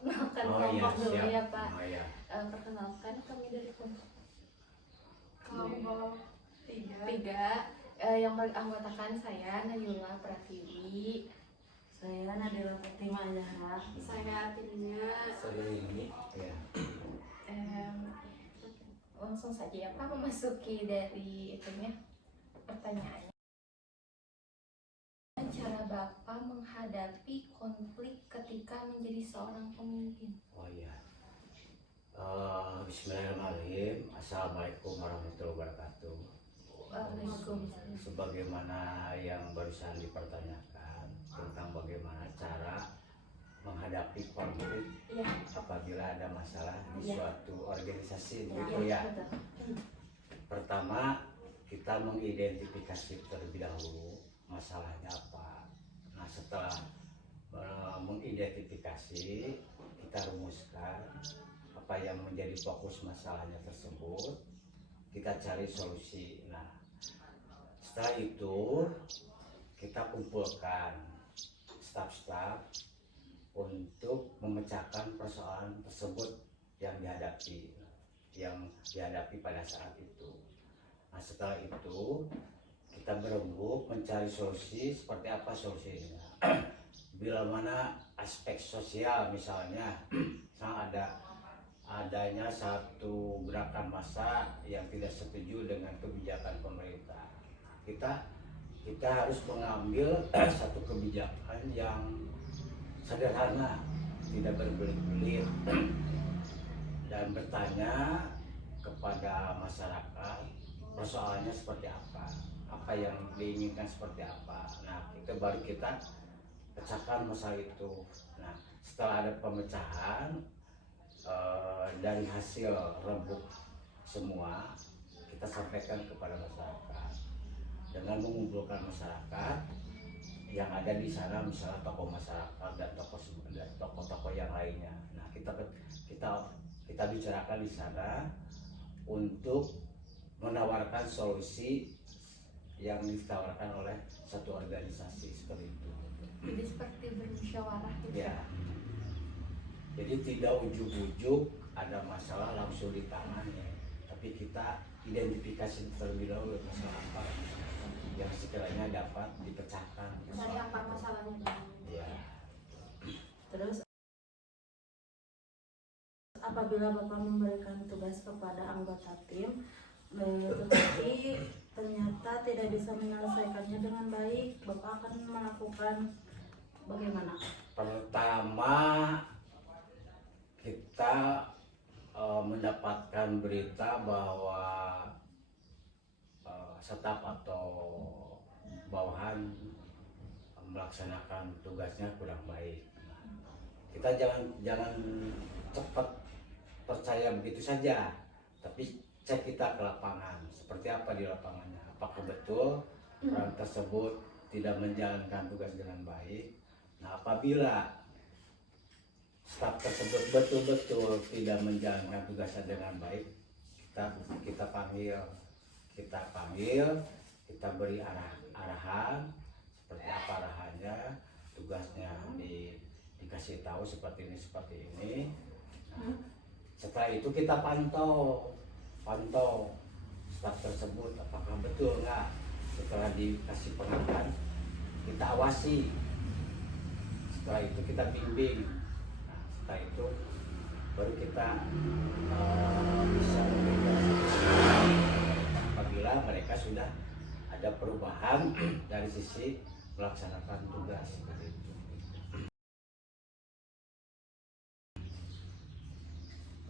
memperkenalkan Oh iya, kelompok dulu siap. ya Pak. Oh iya. Perkenalkan kami dari kelompok tiga yang beranggotakan saya Nayula Pratiwi, saya Nadila Fatima Zahra, saya timnya. Ini ya. Langsung saja ya Pak memasuki dari itunya pertanyaannya. Cara Bapak menghadapi konflik ketika menjadi seorang pemimpin? Oh iya. Bismillahirrahmanirrahim. Assalamualaikum warahmatullahi wabarakatuh. Waalaikumsalam. Sebagaimana yang barusan dipertanyakan tentang bagaimana cara menghadapi konflik Ya. apabila ada masalah di Ya. suatu organisasi, Ya, gitu ya. betul. Pertama, kita mengidentifikasi terlebih dahulu masalahnya apa. Nah, setelah mengidentifikasi, kita rumuskan apa yang menjadi fokus masalahnya tersebut, kita cari solusi. Nah, setelah itu kita kumpulkan staf-staf untuk memecahkan persoalan tersebut yang dihadapi pada saat itu. Nah, setelah itu kita berembuk mencari solusi. Seperti apa solusinya? Bila mana aspek sosial, misalnya adanya satu gerakan massa yang tidak setuju dengan kebijakan pemerintah, kita harus mengambil satu kebijakan yang sederhana, tidak berbelit-belit, dan bertanya kepada masyarakat persoalannya seperti apa yang diinginkan seperti apa. Nah, baru kita pecahkan masalah itu. Nah, setelah ada pemecahan dari hasil rembuk semua, kita sampaikan kepada masyarakat dengan mengumpulkan masyarakat yang ada di sana, misalnya tokoh masyarakat dan tokoh-tokoh yang lainnya. Nah, kita bicarakan di sana untuk menawarkan solusi yang ditawarkan oleh satu organisasi seperti itu. Jadi seperti bermusyawarah gitu. Ya. Jadi tidak ujuk-ujuk ada masalah langsung ditangani, tapi kita identifikasi terlebih dahulu masalah apa yang sekiranya dapat dipecahkan. Dari akar masalahnya. Ya. terus apabila Bapak memberikan tugas kepada anggota tim tetapi ternyata tidak bisa menyelesaikannya dengan baik, Bapak akan melakukan bagaimana? Pertama, kita mendapatkan berita bahwa staf atau bawahan melaksanakan tugasnya kurang baik. Kita jangan cepat percaya begitu saja, tapi cek kita ke lapangan, seperti apa di lapangannya, apakah betul orang tersebut tidak menjalankan tugas dengan baik. Nah, apabila staf tersebut betul-betul tidak menjalankan tugasnya dengan baik, kita panggil, kita beri arahan seperti apa arahannya, tugasnya dikasih tahu seperti ini. Nah, setelah itu kita pantau staf tersebut apakah betul nggak. Setelah dikasih pengarahan, kita awasi. Setelah itu kita bimbing. Nah, setelah itu baru kita bisa memberikan apabila mereka sudah ada perubahan dari sisi melaksanakan tugas seperti itu.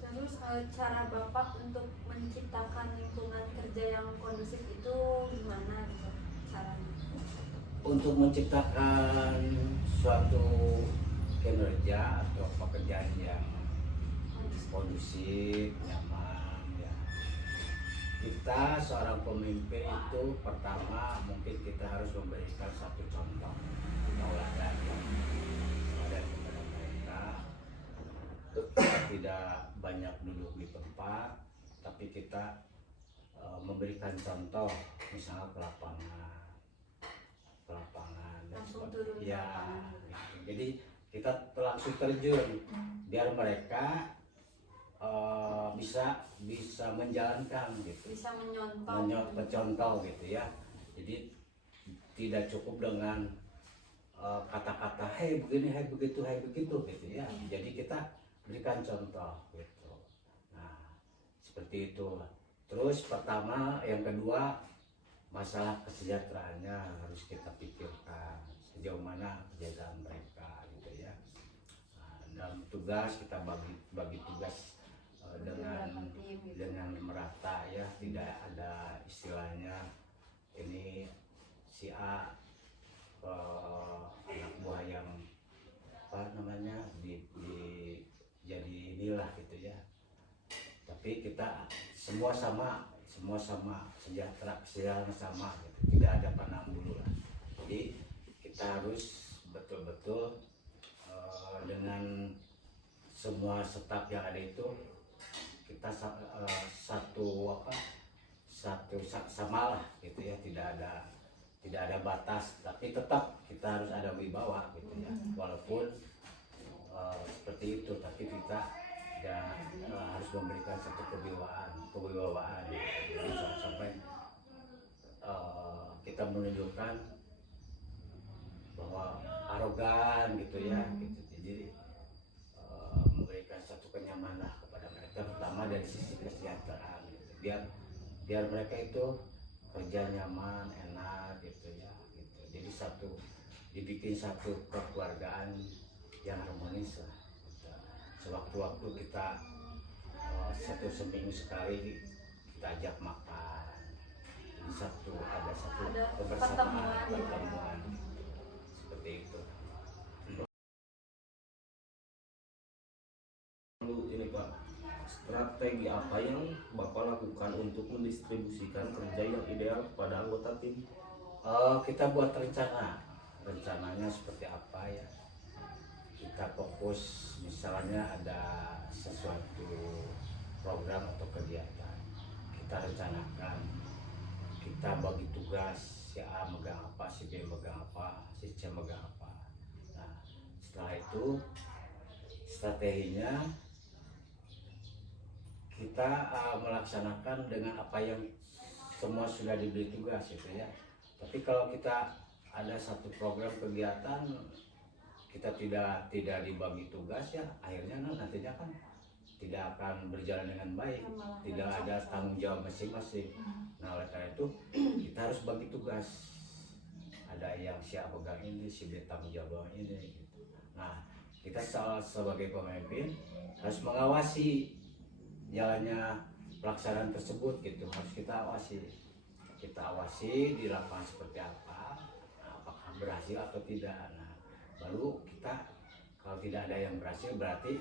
Terus cara Bapak untuk menciptakan lingkungan kerja yang kondusif itu gimana gitu caranya? Untuk menciptakan suatu kinerja atau pekerjaan yang kondusif, nyaman, ya. Kita seorang pemimpin itu pertama mungkin kita harus memberikan satu contoh tauladan kepada mereka. Tidak banyak duduk di tempat, tapi kita memberikan contoh, misalnya ke lapangan Langsung dan turun ke ya, lapangan. jadi kita langsung terjun biar mereka bisa menjalankan gitu, bisa menyontoh mencontoh gitu ya. Jadi tidak cukup dengan kata-kata hei begini, hei begitu gitu ya. Jadi kita berikan contoh gitu. Nah seperti itu. Terus pertama, yang kedua masalah kesejahteraannya harus kita pikirkan sejauh mana kesejahteraan mereka gitu ya. Nah, dalam tugas kita bagi tugas dengan merata ya, tidak ada istilahnya ini si A anak buah yang apa namanya jadi inilah gitu ya. Tapi kita semua sama sejahtera, kesejahteraan sama gitu. Tidak ada pandang bulu lah. Jadi kita harus betul-betul dengan semua staf yang ada itu kita satu sama lah gitu ya, tidak ada batas, tapi tetap kita harus ada wibawa gitu ya, walaupun seperti itu, tapi kita harus memberikan satu kewibawaan jadi sampai kita menunjukkan bahwa arogan gitu ya gitu. Jadi memberikan satu kenyamanan kepada mereka, terutama dari sisi kesejahteraan gitu. biar mereka itu kerja nyaman, enak gitu ya gitu. Jadi dibikin satu kekeluargaan yang harmonis lah gitu. Sewaktu-waktu kita satu seminggu sekali kita ajak makan, jadi ada satu kebersamaan, pertemuan seperti itu. Ini Pak, strategi apa yang Bapak lakukan untuk mendistribusikan kerja yang ideal kepada anggota tim? Kita buat rencananya seperti apa ya. Kita fokus, misalnya ada sesuatu program atau kegiatan, kita rencanakan, kita bagi tugas, si A megang apa, si B megang apa, si C megang apa. Nah setelah itu strateginya kita melaksanakan dengan apa yang semua sudah diberi tugas gitu ya. Tapi kalau kita ada satu program kegiatan kita tidak dibagi tugas ya, akhirnya nantinya kan tidak akan berjalan dengan baik, tidak ada tanggung jawab masing-masing. Nah oleh karena itu kita harus bagi tugas, ada yang si A pegang ini, si B tanggung jawab ini gitu. Nah kita sebagai pemimpin harus mengawasi jalannya pelaksanaan tersebut gitu, harus kita awasi di lapangan seperti apa, apakah berhasil atau tidak. Nah baru kita, kalau tidak ada yang berhasil berarti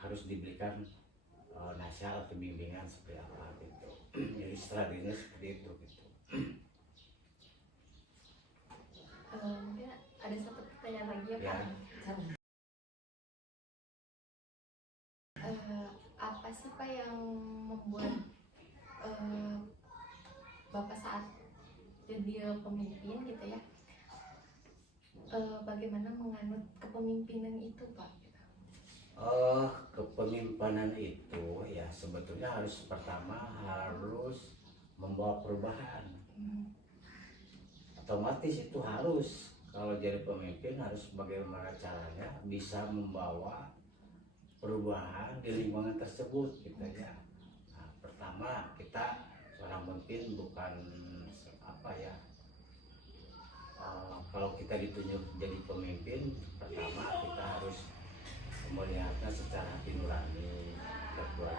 harus diberikan nasihat atau bimbingan seperti apa gitu. Jadi strateginya seperti itu gitu. Mungkin ada satu pertanyaan lagi ya Pak. Apa sih Pak yang membuat Bapak saat jadi pemimpin gitu ya, bagaimana menganut kepemimpinan itu Pak? Kepemimpinan itu ya sebetulnya pertama harus membawa perubahan. Otomatis itu harus, kalau jadi pemimpin harus bagaimana caranya bisa membawa perubahan di lingkungan tersebut gitu ya. Nah, pertama kita seorang pemimpin bukan apa ya, kalau kita ditunjuk jadi pemimpin, pertama kita harus melihatnya secara hati nurani, kekeluargaan